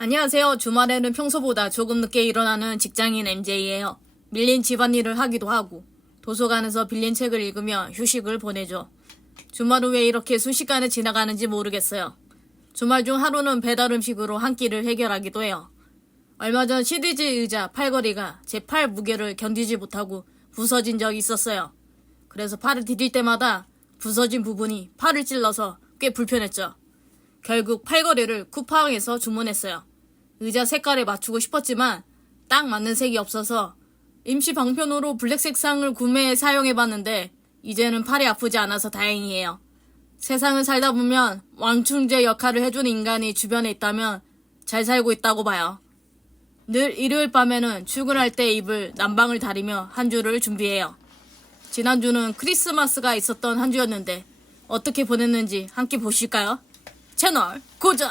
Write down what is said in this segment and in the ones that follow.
안녕하세요. 주말에는 평소보다 조금 늦게 일어나는 직장인 MJ예요. 밀린 집안일을 하기도 하고 도서관에서 빌린 책을 읽으며 휴식을 보내죠. 주말은 왜 이렇게 순식간에 지나가는지 모르겠어요. 주말 중 하루는 배달 음식으로 한 끼를 해결하기도 해요. 얼마 전 CDG 의자 팔걸이가 제 팔 무게를 견디지 못하고 부서진 적이 있었어요. 그래서 팔을 디딜 때마다 부서진 부분이 팔을 찔러서 꽤 불편했죠. 결국 팔걸이를 쿠팡에서 주문했어요. 의자 색깔에 맞추고 싶었지만 딱 맞는 색이 없어서 임시 방편으로 블랙 색상을 구매해 사용해봤는데 이제는 팔이 아프지 않아서 다행이에요. 세상을 살다 보면 왕충제 역할을 해주는 인간이 주변에 있다면 잘 살고 있다고 봐요. 늘 일요일 밤에는 출근할 때 입을 난방을 다리며 한 주를 준비해요. 지난주는 크리스마스가 있었던 한 주였는데 어떻게 보냈는지 함께 보실까요? 채널 고정!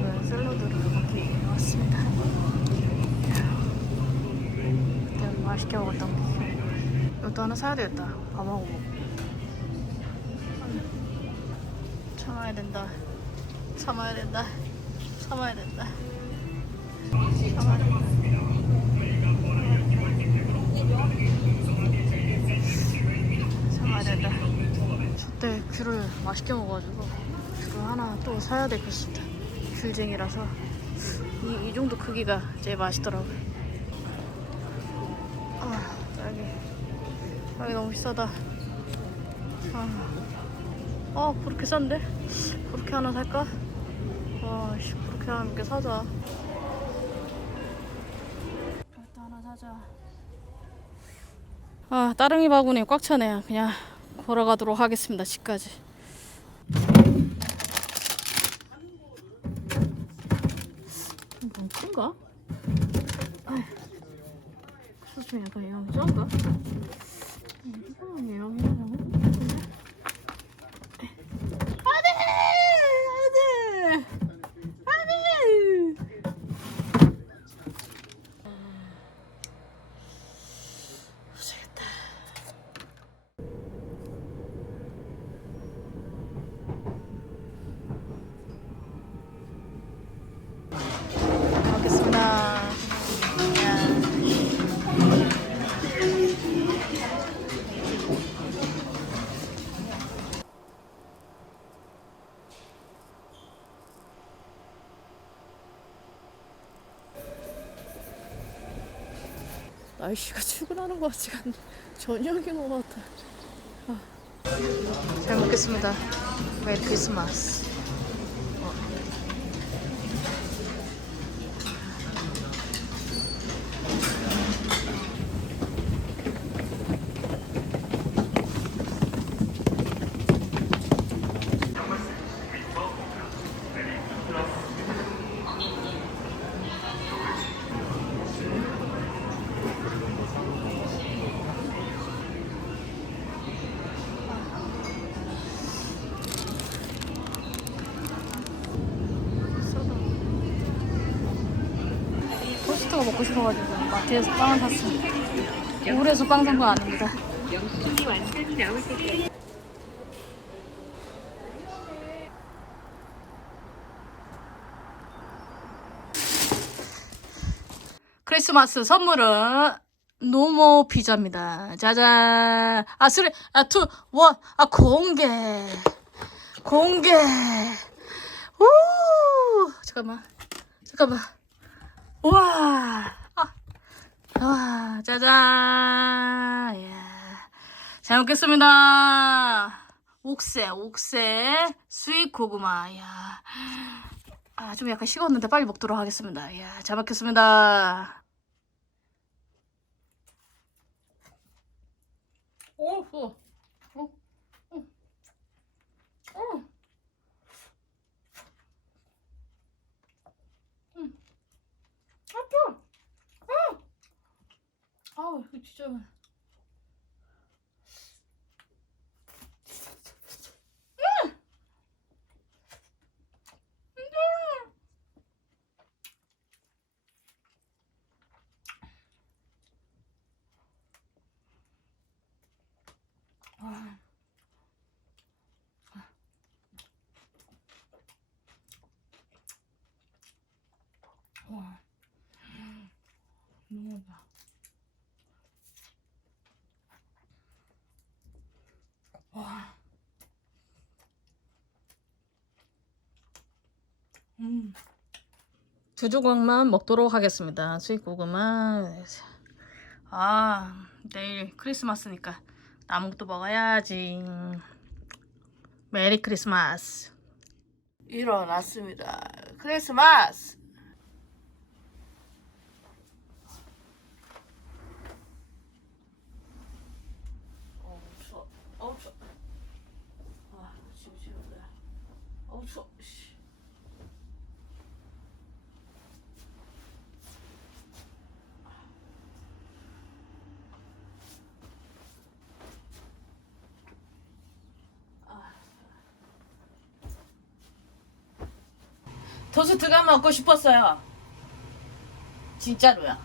여러분, 샐러드를 이렇게 해왔습니다. 그때 맛있게 먹었던 게. 이것도 하나 사야 되겠다. 밥하고 먹고. 참아야 된다. 참아야 된다. 참아야 된다. 저때 귤을 맛있게 먹어가지고 귤을 하나 또 사야 되겠습니다. 귤쟁이라서 이, 이 정도 크기가 제일 맛있더라고요. 아, 딸기. 딸기 너무 비싸다. 아, 아 그렇게 싼데? 그렇게 하나 살까? 와, 씨, 그렇게 하나 몇 개 사자. 이것도 하나 사자. 아, 따릉이 바구니 꽉 차네요. 그냥 걸어가도록 하겠습니다. 집까지. 너무 큰가? 그래서 좀 약간? 이상하게 양이 작은 안돼! 안돼! 안돼! 미치겠다. 먹겠습니다. 날씨가 출근하는 것 같지가 않네. 저녁인 것 같아. 아. 잘 먹겠습니다. 메리 크리스마스. 먹고 싶어가지고 마트에서 빵을 샀습니다. 우울해서 빵산거 아닙니다. 크리스마스 선물은 노모 피자입니다. 짜잔. 아, 쓰리, 아, 투, 원, 아, 공개. 공개. 우! 잠깐만. 잠깐만. 우와. 아. 와, 짜잔. 야. 잘 먹겠습니다. 옥새, 옥새, 수익 고구마. 야. 아, 좀 약간 식었는데 빨리 먹도록 하겠습니다. 이야, 잘 먹겠습니다. 오, 어, 어, 어, 어. 음. 아, 좀. 아, 아우, 이거 진짜. 아. 와. 너무 봐. 와. 음. 두 조각만 먹도록 하겠습니다. 수익고구마. 아, 내일 크리스마스니까 나무도 먹어야지. 메리 크리스마스. 일어났습니다. 크리스마스. 어우 추워. 어우 추워. 아, 지금 지금 추워. 씨. 토스트가 먹고 싶었어요. 진짜로요.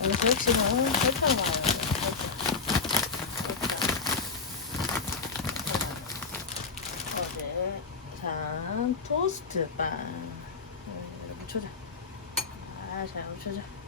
오늘 역시는 설탕. 어제 자 토스트 빵 이렇게 묻혀자. 아, 잘 묻혀자. 자.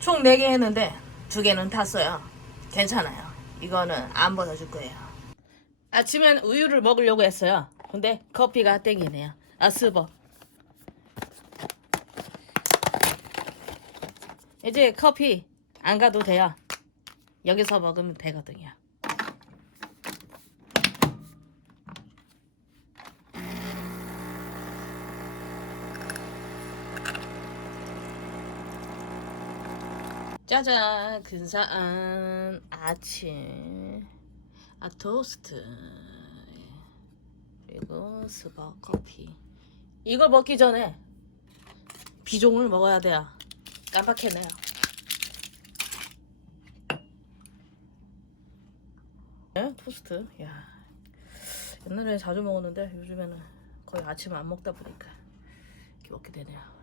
총 4개 했는데 2개는 탔어요. 괜찮아요. 이거는 안 벗어줄 거예요. 아침엔 우유를 먹으려고 했어요. 근데 커피가 땡기네요. 아, 스버. 이제 커피 안 가도 돼요. 여기서 먹으면 되거든요. 짜잔 근사한 아침. 아 토스트. 그리고 스버 커피. 이걸 먹기 전에 비종을 먹어야 돼요. 깜빡했네요. 네, 토스트. 야 옛날에 자주 먹었는데 요즘에는 거의 아침 안 먹다 보니까 이렇게 먹게 되네요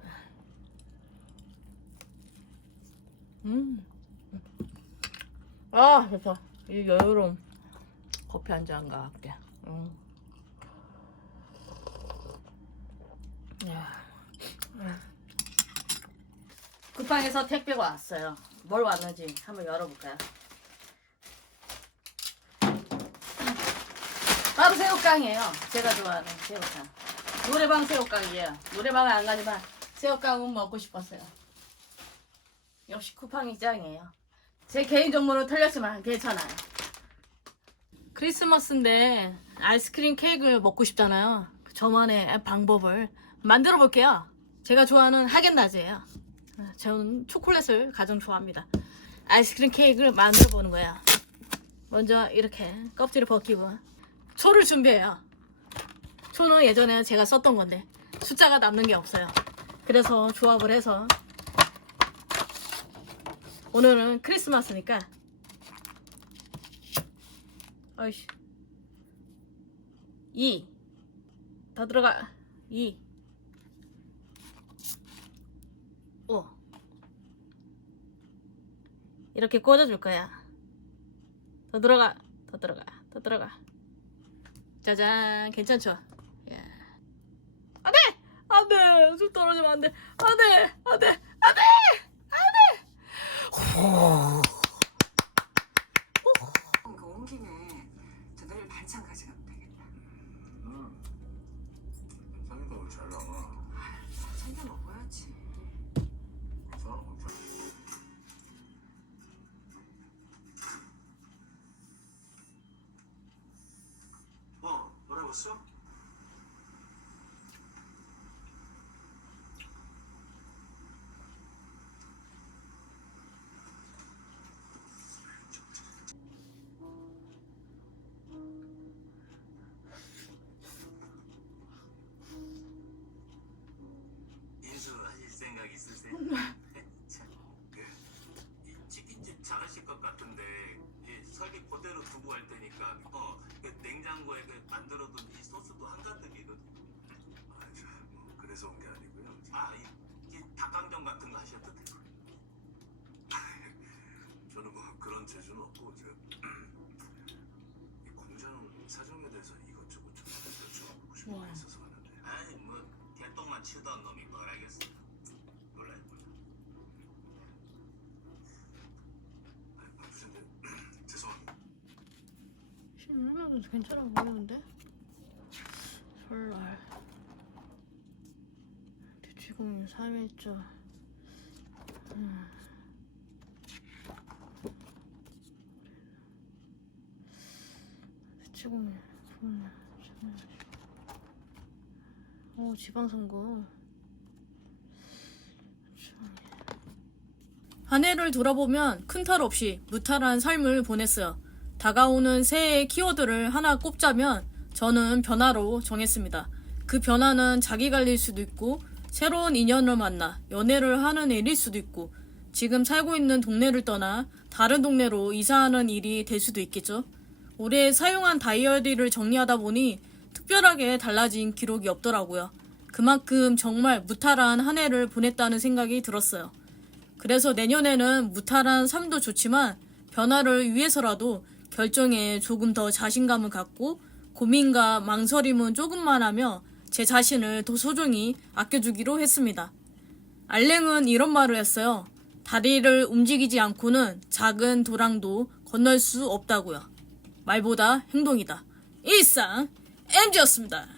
음. 아, 좋다. 이 여유로움. 커피 한 잔과 함께. 음. 쿠팡에서 택배가 왔어요. 뭘 왔는지 한번 열어볼까요? 바로 새우깡이에요. 제가 좋아하는 새우깡. 노래방 새우깡이에요. 노래방은 안 가지만 새우깡은 먹고 싶었어요. 역시 쿠팡이 짱이에요. 제 개인 정보는 털렸지만 괜찮아요. 크리스마스인데 아이스크림 케이크를 먹고 싶잖아요. 저만의 방법을 만들어 볼게요. 제가 좋아하는 하겐다즈예요. 저는 초콜릿을 가장 좋아합니다. 아이스크림 케이크를 만들어 보는 거예요. 먼저 이렇게 껍질을 벗기고 초를 준비해요. 초는 예전에 제가 썼던 건데 숫자가 남는 게 없어요. 그래서 조합을 해서 오늘은 크리스마스니까 아이씨 2더 들어가 2 어. 이렇게 꽂아줄 거야. 더 들어가, 더 들어가, 더 들어가. 짜잔, 괜찮죠? 야. 안 돼! 안 돼! 술 떨어지면 안 돼! 안 돼! 안 돼! 안 돼! 그온 김에 저 내일 반찬 가져가면 되겠다. 삼겹살 잘 나와. 챙겨 먹어야지. 사람. 어, 뭐라고 했어? 인수하실 생각 있으세요? 참, 그, 이 치킨집 잘하실 것 같은데 이 설계 그대로 두고 할 테니까 어, 그 냉장고에 그 만들어둔 이 소스도 한가득이거든요. 아, 참, 뭐 그래서 온 게 아니고요. 아, 이, 이 닭강정 같은 거 하셔도 되고요. 저는 뭐 그런 재주는 없고 저, 이 공장 사정에 대해서 이것저것 좀 여쭤보고 싶은 게 있어서 왔는데. 아니 뭐 개똥만 치던 놈이 뭘 알겠어. 몰라요 몰라. 아니 바쁘신데 죄송합니다. 신으면 괜찮아 보이는데? 설날 지금 3일째 음. 지금 음, 어 지방선거 한 해를 돌아보면 큰 탈 없이 무탈한 삶을 보냈어요. 다가오는 새해의 키워드를 하나 꼽자면 저는 변화로 정했습니다. 그 변화는 자기 관리일 수도 있고 새로운 인연을 만나 연애를 하는 일일 수도 있고 지금 살고 있는 동네를 떠나 다른 동네로 이사하는 일이 될 수도 있겠죠. 올해 사용한 다이어리를 정리하다 보니 특별하게 달라진 기록이 없더라고요. 그만큼 정말 무탈한 한 해를 보냈다는 생각이 들었어요. 그래서 내년에는 무탈한 삶도 좋지만 변화를 위해서라도 결정에 조금 더 자신감을 갖고 고민과 망설임은 조금만 하며 제 자신을 더 소중히 아껴주기로 했습니다. 알랭은 이런 말을 했어요. 다리를 움직이지 않고는 작은 도랑도 건널 수 없다고요. 말보다 행동이다. 일상 MG였습니다.